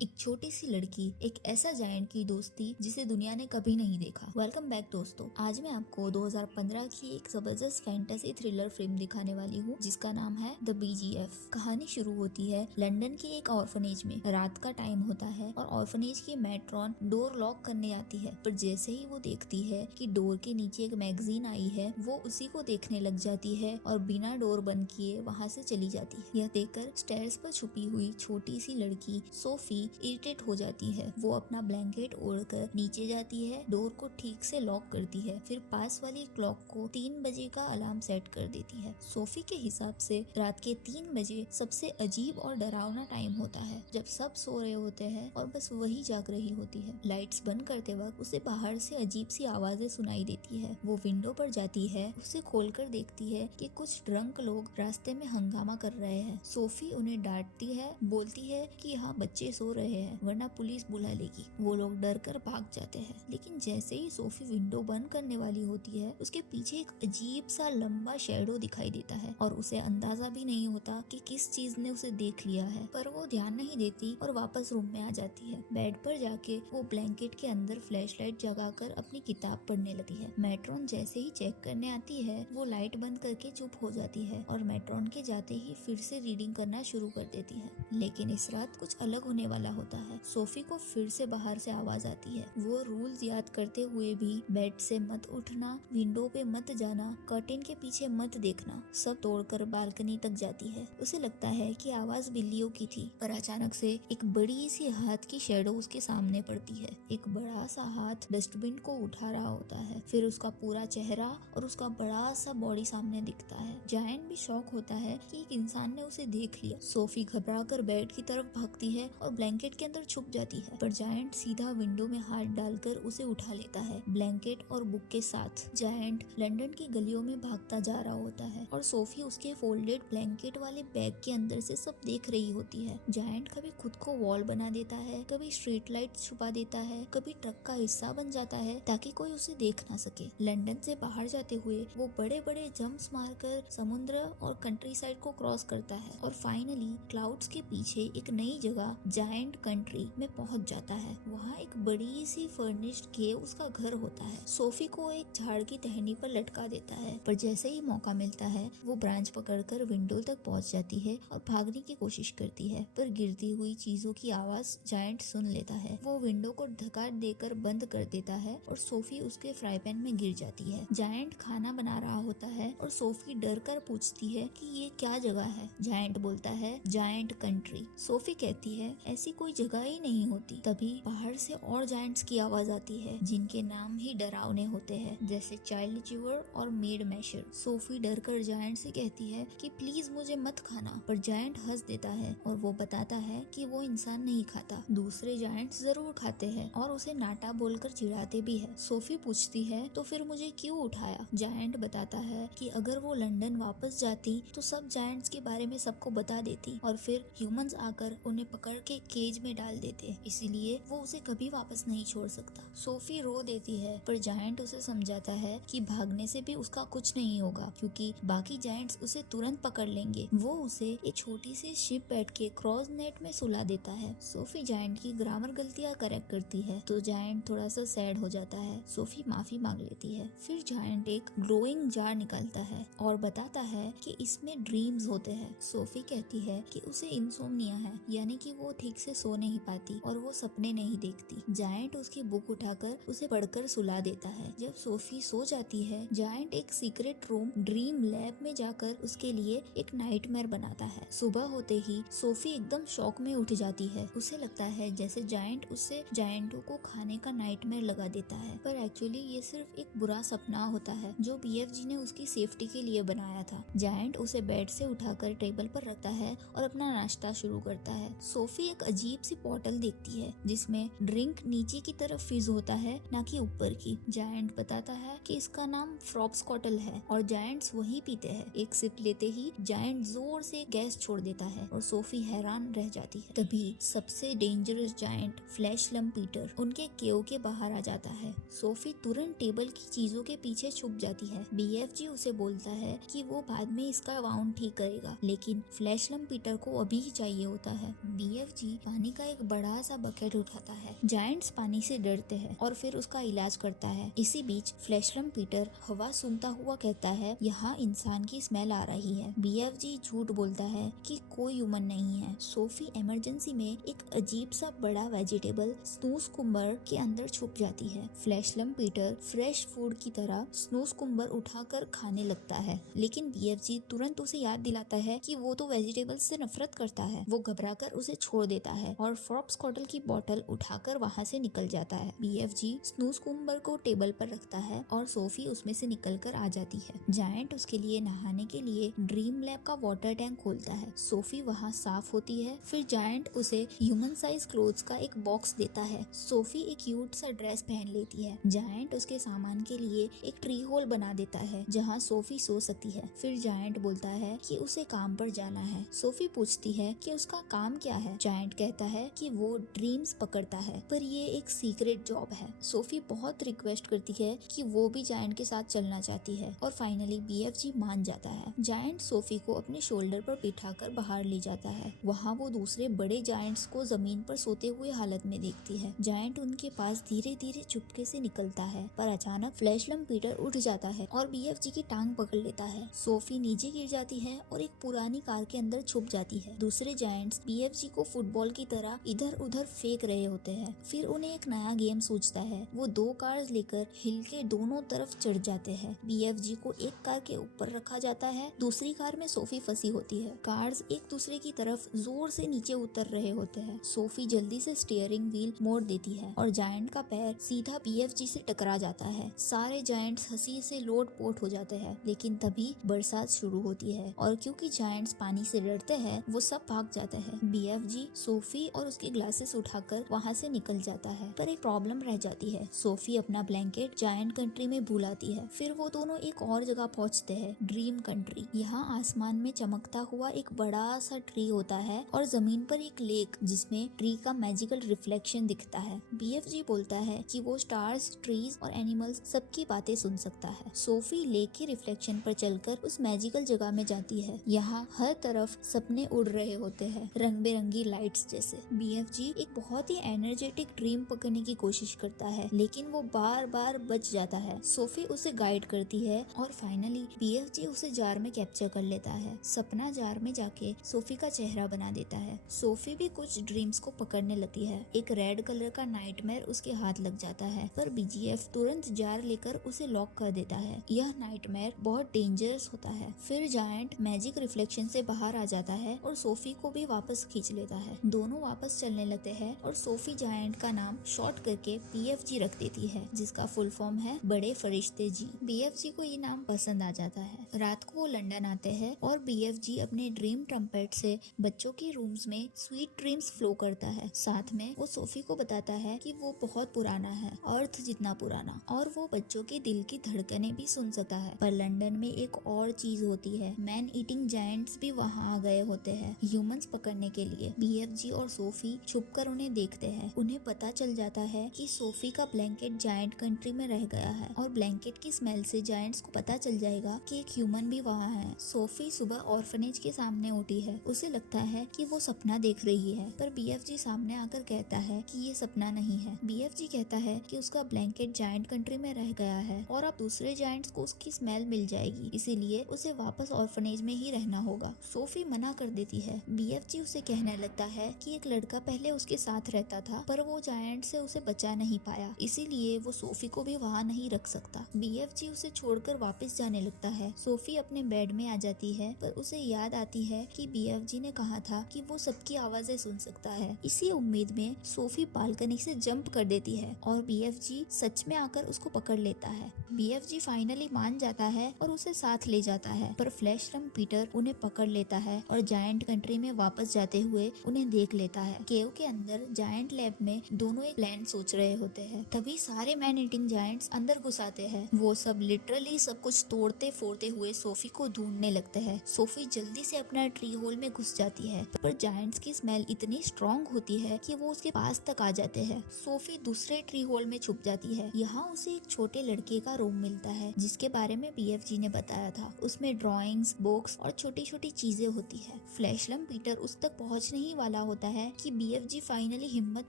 एक छोटी सी लड़की एक ऐसा जायंट की दोस्ती जिसे दुनिया ने कभी नहीं देखा। वेलकम बैक दोस्तों, आज मैं आपको 2015 की एक जबरदस्त फैंटेसी थ्रिलर फिल्म दिखाने वाली हूँ जिसका नाम है द BGF। कहानी शुरू होती है लंदन के एक ऑर्फनेज में। रात का टाइम होता है और ऑर्फनेज की मैट्रॉन डोर लॉक करने आती है, पर जैसे ही वो देखती है कि डोर के नीचे एक मैगजीन आई है, वो उसी को देखने लग जाती है और बिना डोर बंद किए वहाँ से चली जाती है। यह देखकर स्टेयर्स पर छुपी हुई छोटी सी लड़की सोफी इरिटेट हो जाती है। वो अपना ब्लैंकेट ओढ़कर नीचे जाती है, डोर को ठीक से लॉक करती है, फिर पास वाली क्लॉक को 3 बजे का अलार्म सेट कर देती है। सोफी के हिसाब से रात के 3 बजे सबसे अजीब और डरावना टाइम होता है, जब सब सो रहे होते हैं और बस वही जाग रही होती है। लाइट्स बंद करते वक्त उसे बाहर से अजीब सी आवाजें सुनाई देती है। वो विंडो पर जाती है, उसे खोलकर देखती है कि कुछ ड्रंक लोग रास्ते में हंगामा कर रहे हैं। सोफी उन्हें डांटती है, बोलती है कि यहाँ बच्चे सो रहे हैं वरना पुलिस बुला लेगी। वो लोग डर कर भाग जाते हैं, लेकिन जैसे ही सोफी विंडो बंद करने वाली होती है, उसके पीछे एक अजीब सा लंबा शैडो दिखाई देता है और उसे अंदाजा भी नहीं होता कि किस चीज ने उसे देख लिया है, पर वो ध्यान नहीं देती और वापस रूम में आ जाती है। बेड पर जाके वो ब्लैंकेट के अंदर फ्लैशलाइट जगाकर अपनी किताब पढ़ने लगती है। मैट्रॉन जैसे ही चेक करने आती है, वो लाइट बंद करके चुप हो जाती है और मैट्रॉन के जाते ही फिर से रीडिंग करना शुरू कर देती है। लेकिन इस रात कुछ अलग होने वाला होता है। सोफी को फिर से बाहर से आवाज आती है। वो रूल्स याद करते हुए भी बेड से मत उठना, विंडो पे मत जाना, कर्टेन के पीछे मत देखना, सब तोड़कर बालकनी तक जाती है। उसे लगता है कि आवाज बिल्लियों की थी, पर अचानक से एक बड़ी सी हाथ की शेडो उसके सामने पड़ती है। एक बड़ा सा हाथ डस्टबिन को उठा रहा होता है, फिर उसका पूरा चेहरा और उसका बड़ा सा बॉडी सामने दिखता है। जायंट भी शॉक होता है कि एक इंसान ने उसे देख लिया। सोफी घबराकर बेड की तरफ भागती है और ब्लैंकेट के अंदर छुप जाती है, पर जायंट सीधा विंडो में हाथ डालकर उसे उठा लेता है, ब्लैंकेट और बुक के साथ। जायंट लंदन की गलियों में भागता जा रहा होता है और सोफी उसके फोल्डेड ब्लैंकेट वाले बैग के अंदर से सब देख रही होती है। जायंट कभी खुद को वॉल बना देता है, कभी स्ट्रीट लाइट छुपा देता है, कभी ट्रक का हिस्सा बन जाता है ताकि कोई उसे देख ना सके। लंदन से बाहर जाते हुए वो बड़े बड़े जंप्स मारकर समुद्र और कंट्री साइड को क्रॉस करता है और फाइनली क्लाउड्स के पीछे एक नई जगह जायंट कंट्री में पहुंच जाता है। वहाँ एक बड़ी सी फर्निश्ड केव उसका घर होता है। सोफी को एक झाड़ की टहनी पर लटका देता है, पर जैसे ही मौका मिलता है वो ब्रांच पकड़कर विंडो तक पहुंच जाती है और भागने की कोशिश करती है, पर गिरती हुई चीजों की आवाज जायंट सुन लेता है। वो विंडो को धक्का देकर बंद कर देता है और सोफी उसके फ्राई पैन में गिर जाती है। जायंट खाना बना रहा होता है और सोफी डर कर पूछती है कि ये क्या जगह है। जायंट बोलता है जायंट कंट्री। सोफी कहती है ऐसी कोई जगह ही नहीं होती। तभी बाहर से और जायंट्स की आवाज आती है जिनके नाम ही डरावने होते हैं, जैसे चाइल्ड चिवर और मेड मैशर। सोफी डर कर जायंट से कहती है कि प्लीज मुझे मत खाना, पर जायंट हंस देता है और वो बताता है कि वो इंसान नहीं खाता, दूसरे जायंट्स जरूर खाते हैं और उसे नाटा बोलकर चिढ़ाते भी है। सोफी पूछती है तो फिर मुझे क्यों उठाया। जायंट बताता है कि अगर वो लंदन वापस जाती तो सब जायंट्स के बारे में सबको बता देती और फिर ह्यूमंस आकर उन्हें पकड़ के केज में डाल देते, इसीलिए वो उसे कभी वापस नहीं छोड़ सकता। सोफी रो देती है, पर जायंट उसे समझाता है कि भागने से भी उसका कुछ नहीं होगा क्योंकि बाकी जायंट्स उसे तुरंत पकड़ लेंगे। वो उसे एक छोटी सी शिप बैठ के क्रॉस नेट में सुला देता है। सोफी जायंट की ग्रामर गलतियां करेक्ट करती है तो जायंट थोड़ा सा सैड हो जाता है। सोफी माफी मांग लेती है। फिर जायंट एक ग्लोइंग जार निकालता है और बताता है कि इसमें ड्रीम्स होते हैं। सोफी कहती है कि उसे इंसोम्निया है, यानी कि वो ठीक से सो नहीं पाती और वो सपने नहीं देखती। जायंट उसकी बुक उठाकर उसे पढ़कर सुला देता है। जब सोफी सो जाती है, जायंट एक सीक्रेट रूम ड्रीम लैब में जाकर उसके लिए एक नाइटमेयर बनाता है। सुबह होते ही सोफी एकदम शॉक में उठ जाती है। उसे लगता है जैसे जायंट उससे जायंटों को खाने का नाइटमेयर लगा देता है, पर एक्चुअली ये सिर्फ एक बुरा सपना होता है जो BFG ने उसकी सेफ्टी के लिए बनाया था। जायंट उसे बेड से उठाकर टेबल पर रखता है और अपना नाश्ता शुरू करता है। सोफी एक अजीब सी बोतल देखती है जिसमें ड्रिंक नीचे की तरफ फिज होता है, ना कि ऊपर की। जायंट बताता है कि इसका नाम फ्रॉप्सकॉटल है और जायंट्स वही पीते हैं। एक सिप लेते ही जायंट जोर से गैस छोड़ देता है और सोफी हैरान रह जाती है। तभी सबसे डेंजरस जायंट फ्लैश लम्पीटर उनके केव के बाहर आ जाता है। सोफी तुरंत टेबल की चीजों के पीछे छुप जाती है। BFG उसे बोलता है कि वो बाद में इसका वाउंड ठीक करेगा, लेकिन फ्लैश लम्पीटर को अभी ही चाहिए होता है। BFG पानी का एक बड़ा सा बकेट उठाता है। जायंट्स पानी से डरते हैं और फिर उसका इलाज करता है। इसी बीच फ्लैशलम पीटर हवा सूंघता हुआ कहता है, यहाँ इंसान की स्मेल आ रही है। BFG झूठ बोलता है कि कोई ह्यूमन नहीं है। सोफी इमरजेंसी में एक अजीब सा बड़ा वेजिटेबल स्नूज कुम्बर के अंदर छुप जाती है। फ्लैशलम पीटर फ्रेश फूड की तरह स्नूज कुम्बर उठाकर खाने लगता है, लेकिन BFG तुरंत उसे याद दिलाता है कि वो तो वेजिटेबल्स से नफरत करता है। वो घबराकर उसे छोड़ देता है और फ्रॉप्स कॉटल की बोतल उठाकर वहाँ से निकल जाता है। BFG स्नूज कुम्बर को टेबल पर रखता है और सोफी उसमें से निकलकर आ जाती है। जायंट उसके लिए नहाने के लिए ड्रीम लैब का वाटर टैंक खोलता है। सोफी वहाँ साफ होती है। फिर जायंट उसे ह्यूमन साइज क्लोथ्स का एक बॉक्स देता है। सोफी एक क्यूट सा ड्रेस पहन लेती है। जायंट उसके सामान के लिए एक ट्री होल बना देता है जहाँ सोफी सो सकती है। फिर जायंट बोलता है कि उसे काम पर जाना है। सोफी पूछती है कि उसका काम क्या है। जायंट कहता है कि वो ड्रीम्स पकड़ता है, पर ये एक सीक्रेट जॉब है। सोफी बहुत रिक्वेस्ट करती है कि वो भी जायंट के साथ चलना चाहती है और फाइनली BFG मान जाता है। जायंट सोफी को अपने शोल्डर पर बिठाकर बाहर ले जाता है। वहाँ वो दूसरे बड़े जायंट्स को जमीन पर सोते हुए हालत में देखती है। जायंट उनके पास धीरे धीरे चुपके से निकलता है, पर अचानक फ्लैशलम पीटर उठ जाता है और BFG की टांग पकड़ लेता है। सोफी नीचे गिर जाती है और एक पुरानी कार के अंदर छुप जाती है। दूसरे जायंट्स BFG को फुटबॉल की तरह इधर उधर फेंक रहे होते हैं। फिर उन्हें एक नया गेम सूझता है। वो 2 कार्स लेकर हिल के दोनों तरफ चढ़ जाते हैं। BFG को एक कार के ऊपर रखा जाता है। दूसरी कार में सोफी फंसी होती है। कार्स एक दूसरे की तरफ जोर से नीचे उतर रहे होते हैं। सोफी जल्दी से स्टीयरिंग व्हील मोड़ देती है और जायंट का पैर सीधा BFG से टकरा जाता है। सारे जायंट्स हंसी से लोट-पोट हो जाते हैं, लेकिन तभी बरसात शुरू होती है और क्योंकि जायंट्स पानी से डरते हैं, वो सब भाग जाते हैं। BFG सोफी और उसके ग्लासेस उठाकर वहाँ से निकल जाता है, पर एक प्रॉब्लम रह जाती है। सोफी अपना ब्लैंकेट जायंट कंट्री में भूलाती है। फिर वो दोनों एक और जगह पहुँचते हैं, ड्रीम कंट्री। यहाँ आसमान में चमकता हुआ एक बड़ा सा ट्री होता है और जमीन पर एक लेक जिसमें ट्री का मैजिकल रिफ्लेक्शन दिखता है। BFG बोलता है कि वो स्टार्स, ट्रीज और एनिमल्स सबकी बातें सुन सकता है। सोफी लेक के रिफ्लेक्शन पर चलकर उस मैजिकल जगह में जाती है। यहाँ हर तरफ सपने उड़ रहे होते हैं, रंग बिरंगी लाइट्स जैसे। BFG एक बहुत ही एनर्जेटिक ड्रीम पकड़ने की कोशिश करता है, लेकिन वो बार बार बच जाता है। सोफी उसे गाइड करती है और फाइनली BFG उसे जार में कैप्चर कर लेता है। सपना जार में जाके सोफी का चेहरा बना देता है। सोफी भी कुछ ड्रीम्स को पकड़ने लगती है। एक रेड कलर का नाइटमेयर उसके हाथ लग जाता है, पर BGF तुरंत जार लेकर उसे लॉक कर देता है। यह नाइटमेयर बहुत डेंजरस होता है। फिर जायंट मैजिक रिफ्लेक्शन से बाहर आ जाता है और सोफी को भी वापस खींच लेता है। दोनों वापस चलने लगते हैं और सोफी जायंट का नाम शॉर्ट करके BFG रख देती है, जिसका फुल फॉर्म है बड़े फरिश्ते जी। BFG को ये नाम पसंद आ जाता है। रात को वो लंदन आते हैं और BFG अपने ड्रीम ट्रम्पेट से बच्चों के रूम्स में स्वीट ड्रीम्स फ्लो करता है। साथ में वो सोफी को बताता है कि वो बहुत पुराना है, अर्थ जितना पुराना, और वो बच्चों के दिल की धड़कनें भी सुन सकता है। पर लंदन में एक और चीज होती है, मैन ईटिंग जायंट्स भी वहाँ आ गए होते हैं ह्यूमंस पकड़ने के लिए। BFG और सोफी छुपकर उन्हें देखते हैं। उन्हें पता चल जाता है कि सोफी का ब्लैंकेट जायंट कंट्री में रह गया है और ब्लैंकेट की स्मेल से जायंट्स को पता चल जाएगा कि एक ह्यूमन भी वहाँ है। सोफी सुबह ऑर्फनेज के सामने उठी है। उसे लगता है कि वो सपना देख रही है, पर BFG सामने आकर कहता है कि ये सपना नहीं है। BFG कहता है कि उसका ब्लैंकेट जायंट कंट्री में रह गया है और अब दूसरे जायंट्स को उसकी स्मेल मिल जाएगी, इसीलिए उसे वापस ऑर्फनेज में ही रहना होगा। सोफी मना कर देती है। BFG उसे कहने लगता है कि एक लड़का पहले उसके साथ रहता था, पर वो जायंट से उसे बचा नहीं पाया, इसीलिए वो सोफी को भी वहाँ नहीं रख सकता। BFG उसे छोड़कर वापस जाने लगता है। सोफी अपने बेड में आ जाती है, पर उसे याद आती है कि BFG ने कहा था कि वो सबकी आवाजें सुन सकता है। इसी उम्मीद में सोफी बालकनी से जंप कर देती है और BFG सच में आकर उसको पकड़ लेता है। BFG फाइनली मान जाता है और उसे साथ ले जाता है, पर फ्लैशलम पीटर उन्हें पकड़ लेता है और जायंट कंट्री में वापस जाते हुए उन्हें देख लेता है। केव के अंदर जायंट लैब में दोनों एक प्लान सोच रहे होते हैं। तभी सारे मैन ईटिंग जायंट्स अंदर घुस आते हैं। वो सब लिटरली सब कुछ तोड़ते फोड़ते हुए सोफी को ढूंढने लगते हैं। सोफी जल्दी से अपना ट्री होल में घुस जाती है, पर जायंट्स की स्मेल इतनी स्ट्रॉन्ग होती है कि वो उसके पास तक आ जाते हैं। सोफी दूसरे ट्री होल में छुप जाती है। यहाँ उसे एक छोटे लड़के का रूम मिलता है, जिसके बारे में BFG ने बताया था। उसमें ड्राइंग्स, बुक्स और छोटी छोटी चीजें होती है। फ्लैशलम पीटर उस तक पहुँचने ही वाला होता होता है कि BFG फाइनली हिम्मत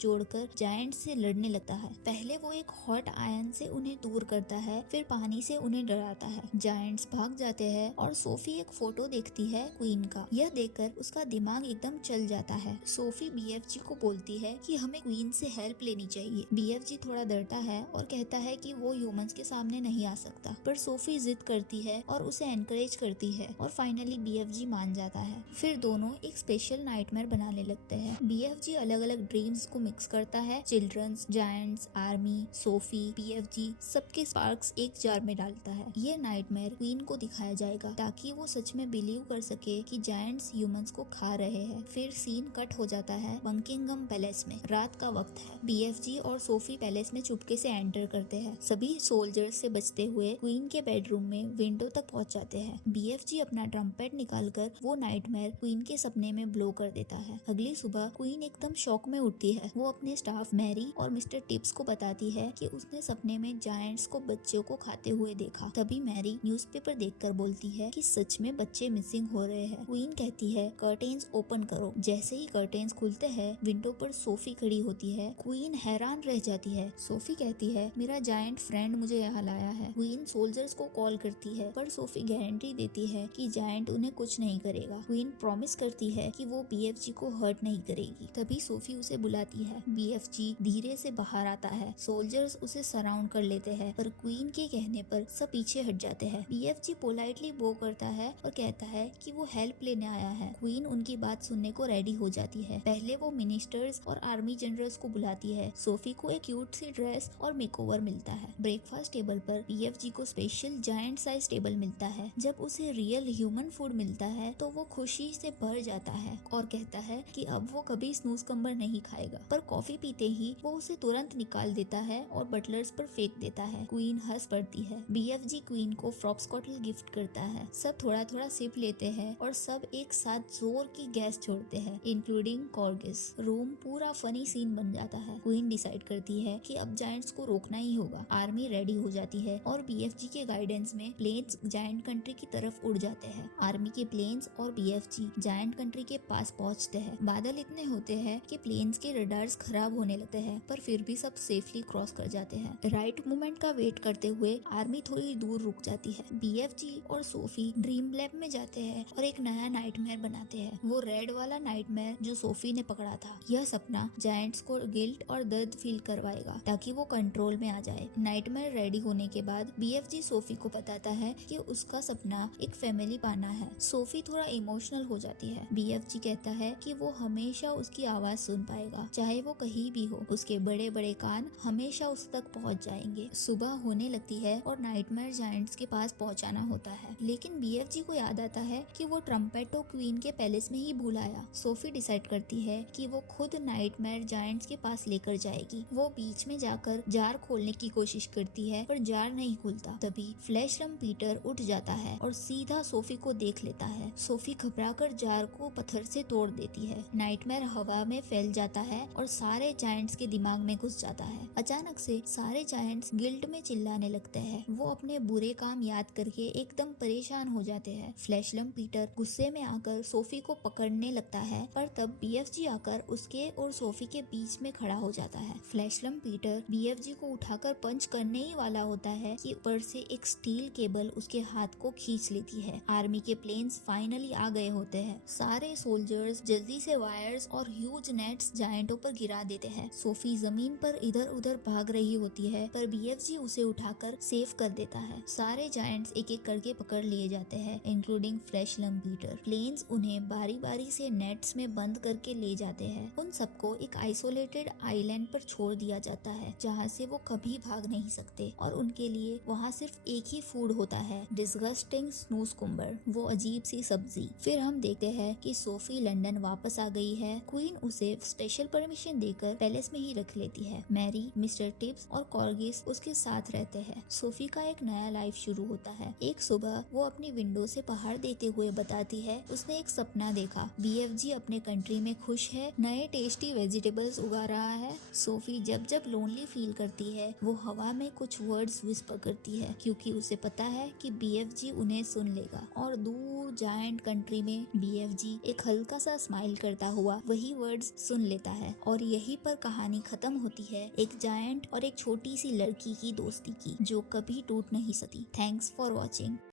जोड़कर जायंट से लड़ने लगता है। पहले वो एक हॉट आयरन से उन्हें दूर करता है, फिर पानी से उन्हें डराता है। जायंट्स भाग जाते हैं और सोफी एक फोटो देखती है क्वीन का। यह देखकर उसका दिमाग एकदम चल जाता है। सोफी BFG को बोलती है कि हमें क्वीन से हेल्प लेनी चाहिए। BFG थोड़ा डरता है और कहता है कि वो ह्यूमंस के सामने नहीं आ सकता, पर सोफी जिद करती है और उसे एनकरेज करती है और फाइनली BFG मान जाता है। फिर दोनों एक स्पेशल नाइटमेयर बनाने लगते हैं। BFG अलग अलग ड्रीम्स को मिक्स करता है। Children's, giants, army, Sophie, BFG सबके स्पार्क्स एक जार में डालता है। ये नाइटमेयर क्वीन को दिखाया जाएगा ताकि वो सच में बिलीव कर सके कि जायंट्स ह्यूमंस को खा रहे हैं। फिर सीन कट हो जाता है बकिंगम पैलेस में। रात का वक्त है। BFG और सोफी पैलेस में चुपके से एंटर करते हैं। सभी सोल्जर्स से बचते हुए क्वीन के बेडरूम में विंडो तक पहुंच जाते हैं। BFG अपना ट्रम्पेट निकालकर वो नाइटमेयर क्वीन के सपने में ब्लो कर देता है। अगली सुबह क्वीन एकदम शॉक में उठती है। वो अपने स्टाफ मैरी और मिस्टर टिप्स को बताती है कि उसने सपने में जायंट्स को बच्चों को खाते हुए देखा। तभी मैरी न्यूज़पेपर देखकर बोलती है कि सच में बच्चे मिसिंग हो रहे हैं। क्वीन कहती है कर्टेन्स ओपन करो। जैसे ही कर्टेन्स खुलते हैं, विंडो पर सोफी खड़ी होती है। क्वीन हैरान रह जाती है। सोफी कहती है मेरा जायंट फ्रेंड मुझे यहाँ लाया है। क्वीन सोल्जर्स को कॉल करती है, पर सोफी गारंटी देती है कि जायंट उन्हें कुछ नहीं करेगा। क्वीन प्रॉमिस करती है कि वो BFG को हर्ट नहीं करेगी। तभी सोफी उसे बुलाती है। BFG धीरे से बाहर आता है। सोल्जर्स उसे सराउंड कर लेते हैं, पर क्वीन के कहने पर सब पीछे हट जाते हैं। BFG पोलाइटली बो करता है और कहता है कि वो हेल्प लेने आया है। क्वीन उनकी बात सुनने को रेडी हो जाती है। पहले वो मिनिस्टर्स और आर्मी जनरल्स को बुलाती है। सोफी को एक क्यूट सी ड्रेस और मेकओवर मिलता है। ब्रेकफास्ट टेबल पर BFG को स्पेशल जायंट साइज टेबल मिलता है। जब उसे रियल ह्यूमन फूड मिलता है तो वो खुशी से भर जाता है और कहता है कि अब वो कभी स्नूज कम्बर नहीं खाएगा। पर कॉफी पीते ही वो उसे तुरंत निकाल देता है और बटलर्स पर फेंक देता है। क्वीन हंस पड़ती है। BFG क्वीन को फ्रॉप्सकॉटल गिफ्ट करता है। सब थोड़ा थोड़ा सिप लेते हैं और सब एक साथ जोर की गैस छोड़ते हैं, इंक्लूडिंग कॉर्गिस। रूम पूरा फनी सीन बन जाता है। क्वीन डिसाइड करती है कि अब जायंट्स को रोकना ही होगा। आर्मी रेडी हो जाती है और BFG के गाइडेंस में प्लेन्स जायंट कंट्री की तरफ उड़ जाते हैं। आर्मी के प्लेन्स और BFG जायंट कंट्री के पास पहुंचते हैं। बादल इतने होते हैं कि प्लेन्स के रडार्स खराब होने लगते हैं, पर फिर भी सब सेफली क्रॉस कर जाते हैं। राइट मोमेंट का वेट करते हुए आर्मी थोड़ी दूर रुक जाती है। BFG और सोफी ड्रीम लैब में जाते हैं और एक नया नाइटमेयर बनाते हैं। वो रेड वाला नाइटमेयर जो सोफी ने पकड़ा था। यह सपना जायंट्स को गिल्ट और दर्द फील करवाएगा ताकि वो कंट्रोल में आ जाए। नाइटमेयर रेडी होने के बाद BFG सोफी को बताता है कि उसका सपना एक फैमिली पाना है। सोफी थोड़ा इमोशनल हो जाती है। BFG कहता है कि वो हमेशा उसकी आवाज सुन पाएगा, चाहे वो कहीं भी हो। उसके बड़े बड़े कान हमेशा उस तक पहुंच जाएंगे। सुबह होने लगती है और नाइटमेयर जायंट्स के पास पहुंचाना होता है, लेकिन BFG को याद आता है कि वो ट्रम्पेटो क्वीन के पैलेस में ही भूल आया। सोफी डिसाइड करती है कि वो खुद नाइटमेयर जायंट्स के पास लेकर जाएगी। वो बीच में जाकर जार खोलने की कोशिश करती है, पर जार नहीं खुलता। तभी फ्लैशरम पीटर उठ जाता है और सीधा सोफी को देख लेता है। सोफी घबराकर जार को पत्थर से तोड़ देती है। नाइटमेयर हवा में फैल जाता है और सारे जायंट्स के दिमाग में घुस जाता है। अचानक से सारे जायंट्स गिल्ट में चिल्लाने लगते हैं। वो अपने बुरे काम याद करके एकदम परेशान हो जाते हैं। फ्लैशरम पीटर गुस्से में आकर सोफी को पकड़ने लगता है, पर तब BFG आकर उसके और सोफी के बीच में खड़ा हो जाता है। फ्लैशरम पीटर BFG को उठाकर पंच करने ही वाला होता है कि ऊपर से एक स्टील केबल उसके हाथ को खींच लेती है। आर्मी के प्लेन्स फाइनली आ गए होते हैं। सारे सोल्जर्स जल्दी से वायर्स और ह्यूज नेट्स जायंटों पर गिरा देते हैं। सोफी जमीन पर इधर उधर भाग रही होती है, पर BFG उसे उठाकर सेव कर देता है। सारे जायंट्स एक एक करके पकड़ लिए जाते हैं, इंक्लूडिंग फ्लैशरम पीटर। प्लेन्स उन्हें बारी बारी से नेट्स में बंद करके ले जाते हैं। उन सबको एक आइसोलेटेड आइलैंड पर छोड़ दिया जाता है, जहाँ से वो कभी भाग नहीं सकते और उनके लिए वहाँ सिर्फ एक ही फूड होता है, डिस्गस्टिंग स्नूज कुम्बर, वो अजीब सी सब्जी। फिर हम देखते हैं कि सोफी लंदन वापस आ गई है। क्वीन उसे स्पेशल परमिशन देकर पैलेस में ही रख लेती है। मैरी, मिस्टर टिप्स और कॉर्गिस उसके साथ रहते हैं। सोफी का एक नया लाइफ शुरू होता है। एक सुबह वो अपनी विंडो से पहाड़ देते हुए बताती है उसने एक सपना देखा। BFG अपने कंट्री में खुश है, नए टेस्टी वेजिटेबल्स उगा रहा है। सोफी जब जब लोनली फील करती है वो हवा में कुछ वर्ड्स विस्पर करती है, क्योंकि उसे पता है कि BFG उन्हें सुन लेगा। और दूर जायंट कंट्री में BFG एक हल्का सा स्माइल करता हुआ वही वर्ड्स सुन लेता है और यहीं पर कहानी खत्म होती है एक जायंट और एक छोटी सी लड़की की दोस्ती की जो कभी टूट नहीं सकती। Thanks for watching.